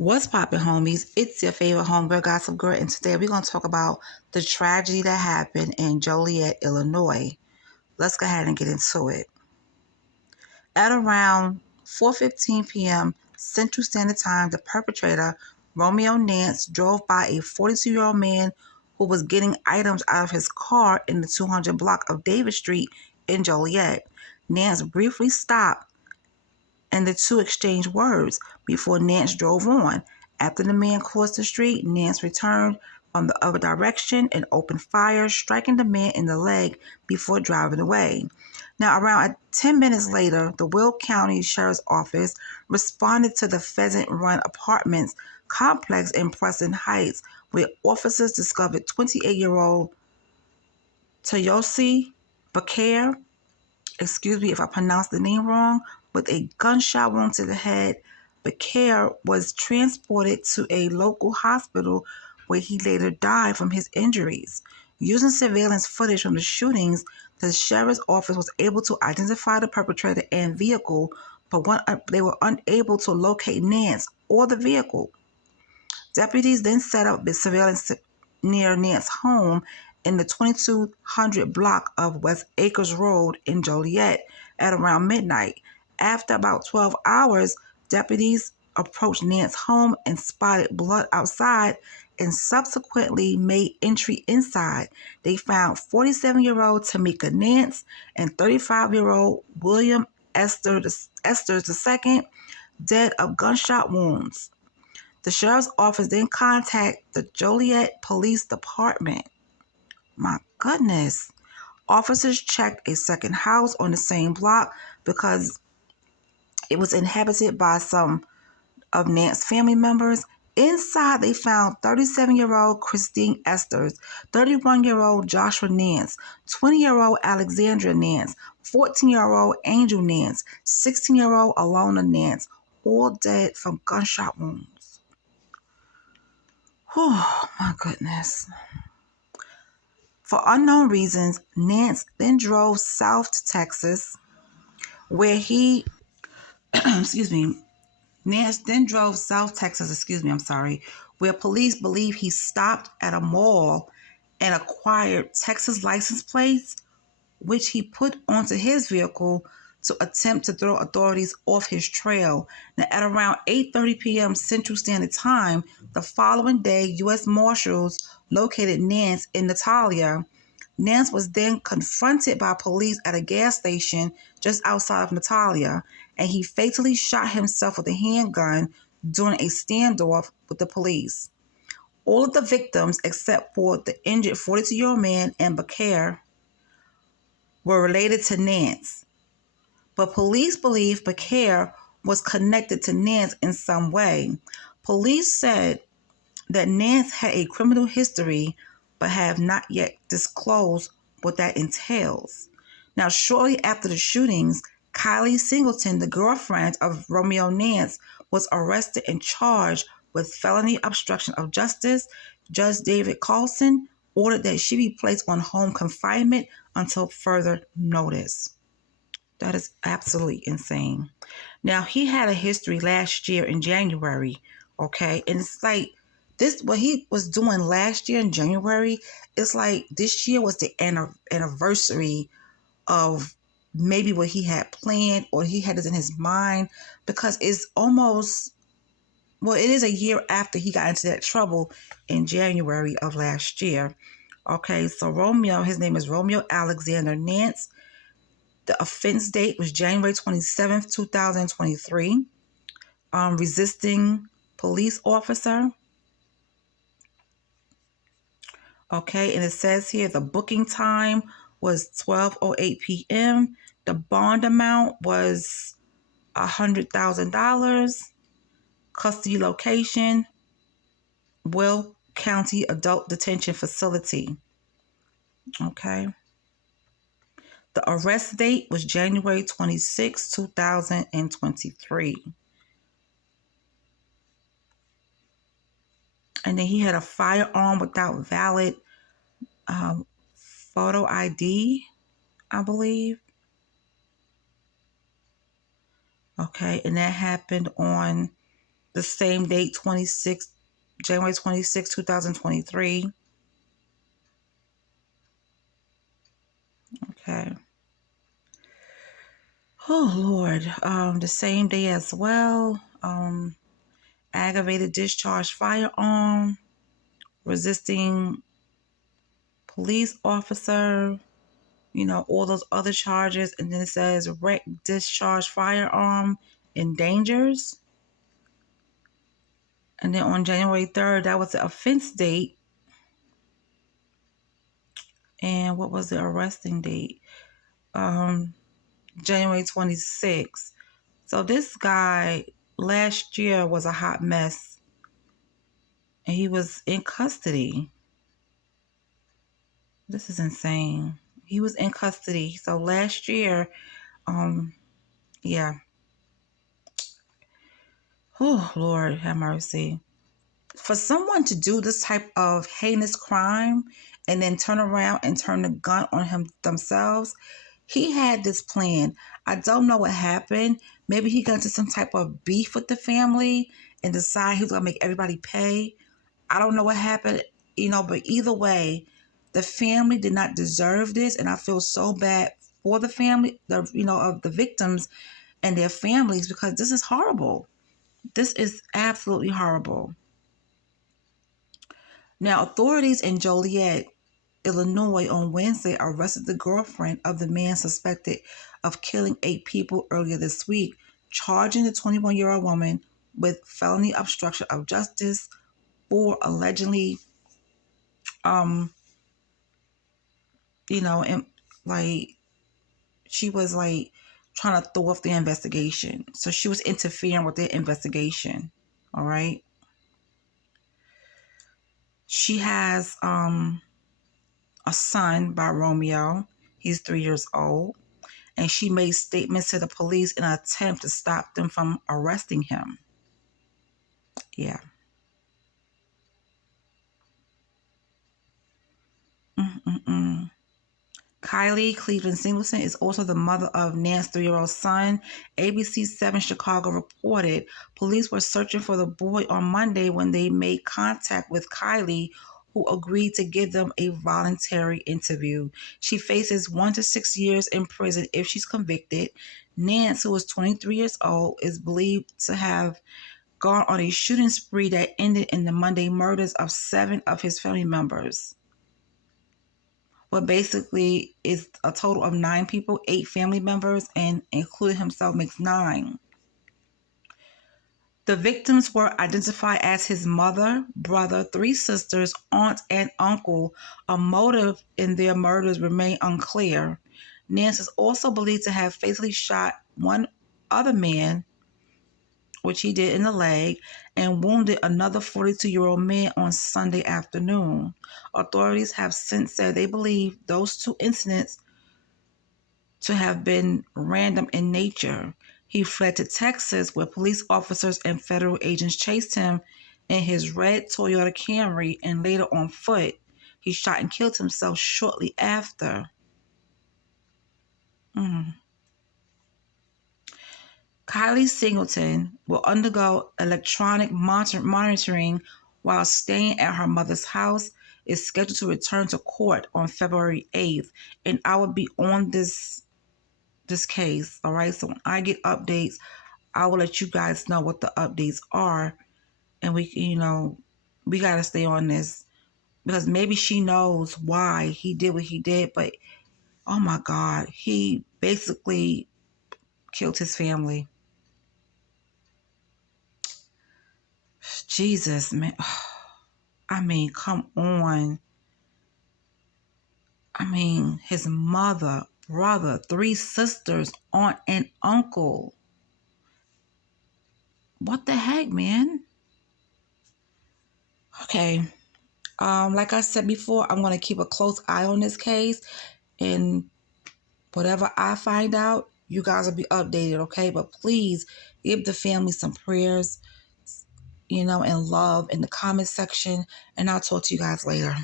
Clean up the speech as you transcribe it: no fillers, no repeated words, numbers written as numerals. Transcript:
What's poppin', homies? It's your favorite homegirl, Gossip Girl, and today we're going to talk about the tragedy that happened in Joliet, Illinois. Let's go ahead and get into it. At around 4:15 p.m. Central Standard Time, the perpetrator, Romeo Nance, drove by a 42-year-old man who was getting items out of his car in the 200 block of Davis Street in Joliet. Nance briefly stopped and the two exchanged words before Nance drove on. After the man crossed the street, Nance returned from the other direction and opened fire, striking the man in the leg before driving away. Now, around 10 minutes later, the Will County Sheriff's Office responded to the Pheasant Run Apartments complex in Preston Heights, where officers discovered 28-year-old Tayosi Bakir, excuse me if I pronounced the name wrong, with a gunshot wound to the head. Bakir was transported to a local hospital where he later died from his injuries. Using surveillance footage from the shootings, the sheriff's office was able to identify the perpetrator and vehicle, but they were unable to locate Nance or the vehicle. Deputies then set up the surveillance near Nance's home in the 2200 block of West Acres Road in Joliet at around midnight. After about 12 hours, deputies approached Nance's home and spotted blood outside and subsequently made entry inside. They found 47-year-old Tamika Nance and 35-year-old William Esters II dead of gunshot wounds. The sheriff's office then contacted the Joliet Police Department. My goodness. Officers checked a second house on the same block because it was inhabited by some of Nance's family members. Inside, they found 37-year-old Christine Esters, 31-year-old Joshua Nance, 20-year-old Alexandra Nance, 14-year-old Angel Nance, 16-year-old Alona Nance, all dead from gunshot wounds. Oh, my goodness. For unknown reasons, Nance then drove south to Texas, where he, Nance then drove south Texas, where police believe he stopped at a mall and acquired Texas license plates, which he put onto his vehicle to attempt to throw authorities off his trail. Now, at around 8:30 p.m. Central Standard Time, the following day, U.S. Marshals located Nance in Natalia. Nance was then confronted by police at a gas station just outside of Natalia, and he fatally shot himself with a handgun during a standoff with the police. All of the victims, except for the injured 42-year-old man and Bakir, were related to Nance. But police believe Bakir was connected to Nance in some way. Police said that Nance had a criminal history, but have not yet disclosed what that entails. Now, shortly after the shootings, Kylie Singleton, the girlfriend of Romeo Nance, was arrested and charged with felony obstruction of justice. Judge David Carlson ordered that she be placed on home confinement until further notice. That is absolutely insane. Now, he had a history last year in January, okay? And it's like, this, what he was doing last year in January, it's like this year was the anniversary of maybe what he had planned or he had it in his mind, because it's almost, well, it is a year after he got into that trouble in January of last year. Okay, so Romeo, his name is Romeo Alexander Nance. The offense date was January 27th, 2023. Resisting police officer. Okay, and it says here the booking time was 12:08 p.m. The bond amount was $100,000. Custody location, Will County Adult Detention Facility. Okay. The arrest date was January 26, 2023. And then he had a firearm without valid photo ID, I believe. Okay, and that happened on the same date, January 26, 2023. Okay. Oh, Lord. The same day as well. Aggravated discharge firearm, resisting police officer, all those other charges. And then it says wreck discharge firearm endangers. And then on January 3rd, that was the offense date. And what was the arresting date? January 26th. So this guy last year was a hot mess. And he was in custody. This is insane. He was in custody. So last year, yeah. Oh, Lord, have mercy. For someone to do this type of heinous crime and then turn around and turn the gun on themselves, he had this plan. I don't know what happened. Maybe he got into some type of beef with the family and decided he was going to make everybody pay. I don't know what happened, but either way, the family did not deserve this. And I feel so bad for the family, of the victims and their families, because this is horrible. This is absolutely horrible. Now, authorities in Joliet, Illinois on Wednesday arrested the girlfriend of the man suspected of killing 8 people earlier this week, charging the 21-year-old woman with felony obstruction of justice for allegedly, and she was trying to throw off the investigation. So she was interfering with the investigation. All right. She has a son by Romeo. He's 3 years old. And she made statements to the police in an attempt to stop them from arresting him. Yeah. Kylie Cleveland Singleton is also the mother of Nance's 3-year-old son. ABC 7 Chicago reported police were searching for the boy on Monday when they made contact with Kylie, who agreed to give them a voluntary interview. She faces 1 to 6 years in prison if she's convicted. Nance, who is 23 years old, is believed to have gone on a shooting spree that ended in the Monday murders of 7 of his family members. But basically, it's a total of 9 people, 8 family members, and including himself makes 9. The victims were identified as his mother, brother, 3 sisters, aunt, and uncle. A motive in their murders remain unclear. Nance is also believed to have fatally shot one other man, which he did in the leg, and wounded another 42-year-old man on Sunday afternoon. Authorities have since said they believe those 2 incidents to have been random in nature. He fled to Texas, where police officers and federal agents chased him in his red Toyota Camry and later on foot. He shot and killed himself shortly after. Kylie Singleton will undergo electronic monitoring while staying at her mother's house. Is scheduled to return to court on February 8th. And I will be on this case, all right? So when I get updates, I will let you guys know what the updates are. And we got to stay on this, because maybe she knows why he did what he did. But, oh my God, he basically killed his family. Jesus, man. I mean, come on. I mean, his mother, brother, 3 sisters, aunt, and uncle. What the heck, man? Okay. Like I said before, I'm going to keep a close eye on this case. And whatever I find out, you guys will be updated, okay? But please give the family some prayers, and love in the comment section. And I'll talk to you guys later.